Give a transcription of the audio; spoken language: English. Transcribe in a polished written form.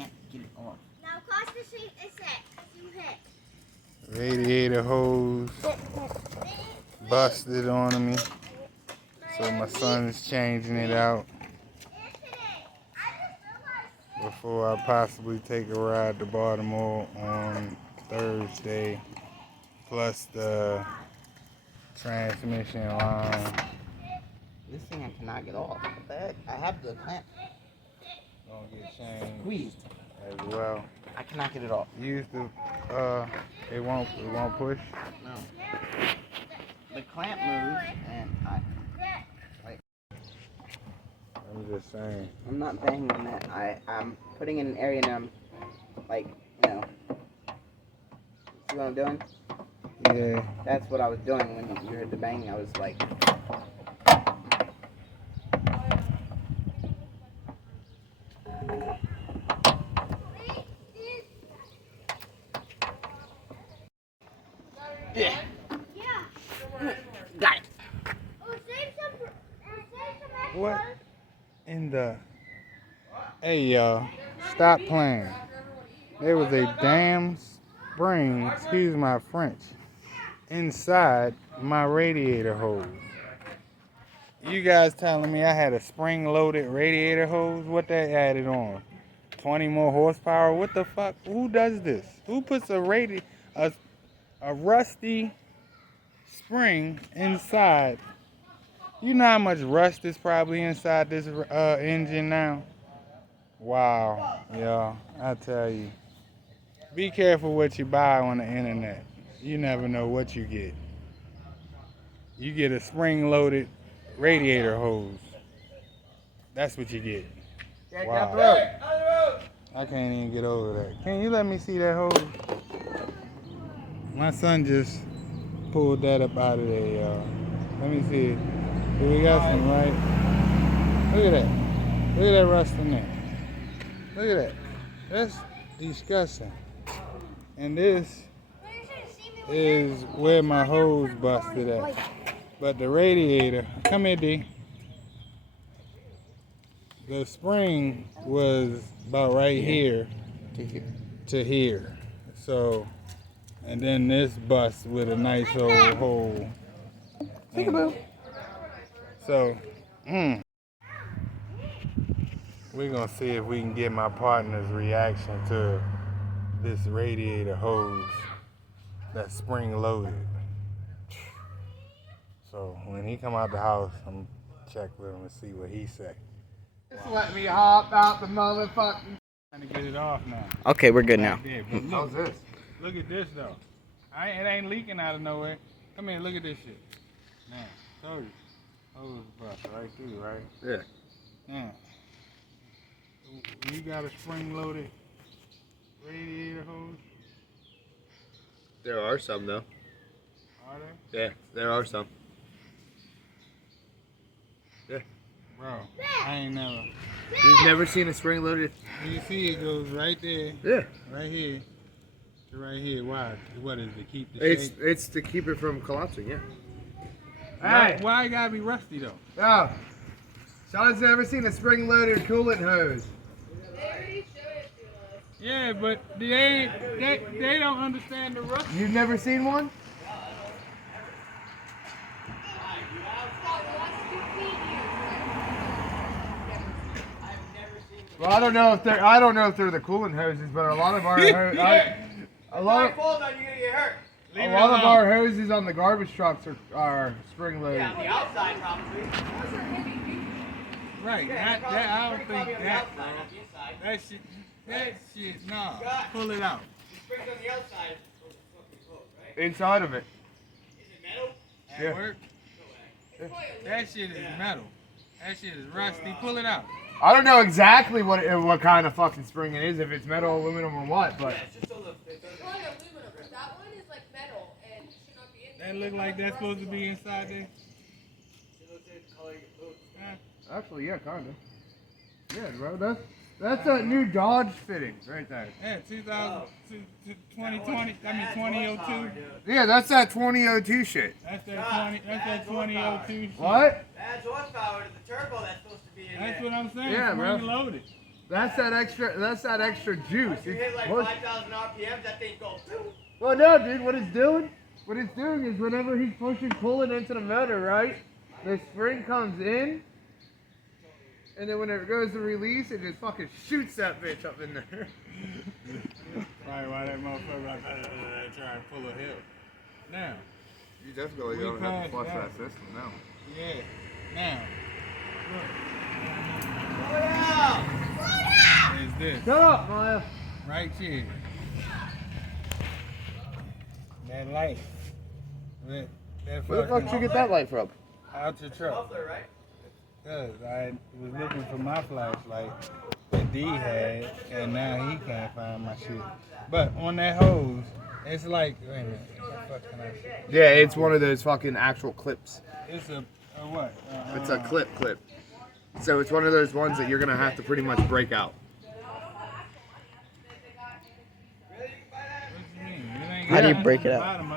can't get it off. Now cross the street and set, because you hit. Radiator hose busted on me, so my son's changing it out before I possibly take a ride to Baltimore on Thursday, plus the transmission line. This thing I cannot get off. What the heck? I have the clamp Gonna get changed squeezed as well. I cannot get it off. Use the it won't push. No. The clamp moves and I'm just saying. I'm not banging on that. I'm putting in an area and I'm like, you know. See what I'm doing? Yeah. That's what I was doing when you heard the banging. I was like. Yeah. Got it. What in the? Hey y'all, stop playing. There was a damn spring, excuse my French, inside my radiator hose. You guys telling me I had a spring-loaded radiator hose? What that added on? 20 more horsepower? What the fuck? Who does this? Who puts a rusty spring inside? You know how much rust is probably inside this engine now? Wow, y'all, I tell you. Be careful what you buy on the internet. You never know what you get. You get a spring-loaded radiator hose. That's what you get. Wow. I can't even get over that. Can you let me see that hose? My son just pulled that up out of there, y'all. Let me see it. Do we got some right? Look at that. Look at that rust in there. Look at that. That's disgusting. And this is where my hose busted at. But the radiator, come here, D. The spring was about right here to here. So, and then this bust with a nice old hole. So, we're gonna see if we can get my partner's reaction to this radiator hose that's spring loaded. So when he come out the house, I'm gonna check with him and see what he say. Just let me hop out the motherfucking. Trying to get it off now. Okay, we're good now. How's this? Look at this though. It ain't leaking out of nowhere. Come here, look at this shit. Man, told you. Hose bust right through, right? Yeah. Yeah. You got a spring-loaded radiator hose? There are some though. Are there? Yeah, there are some. Yeah. Bro, I ain't never. You've never seen a spring loaded? You see it goes right there. Yeah. Right here. To right here. Why? What is it? To keep the shape? It's to keep it from collapsing, yeah. Why it gotta be rusty though? Oh. Sean's never seen a spring loaded coolant hose. Yeah, but they don't understand the rust. You've never seen one? Well, I don't know if they're the coolant hoses, but a lot of our a lot of our hoses on the garbage trucks are spring loaded. Yeah, on the outside probably. Right. I don't think that, bro. That shit, nah. Pull it out. The springs on the outside is fucking close, right? Inside of it. Is it metal? At work? That shit is metal. That shit is rusty. Pull it out. I don't know exactly what kind of fucking spring it is, if it's metal, aluminum, or what, but. Yeah, it's just so the. It's probably aluminum, but that one is like metal and should not be in there. That look like that's supposed to be inside there? Actually, yeah, kinda. Yeah, bro, that's a new Dodge fittings right there. Yeah, 2020, 2002. Yeah, that's that 2002 shit. That's that 2002 shit. What? Adds horsepower to the turbo that's supposed to be in That's there. what I'm saying. Yeah, bro. Spring loaded. That's that extra juice. You hit like What- 5,000 RPMs, that thing goes. Well, no, dude. What it's doing is whenever he's pushing coolant into the motor, right? The spring comes in, and then when it goes to release, it just fucking shoots that bitch up in there. Right, why that motherfucker like try and pull a hill. Now, You definitely We don't have to passed flush that. that system now. yeah. Now, look. Is this Shut up, Maya. right here? That light. That Where the fuck did you get that light from? out your truck. Muffler, right? Cause I was looking for my flashlight that D had, and now he can't find my shit. But on that hose, it's like, wait a minute, what the fuck can I say? Yeah, it's one of those fucking actual clips. It's a what? It's a clip. So it's one of those ones that you're gonna have to pretty much break out. What you mean? It ain't How do you got break it nothing out? bottom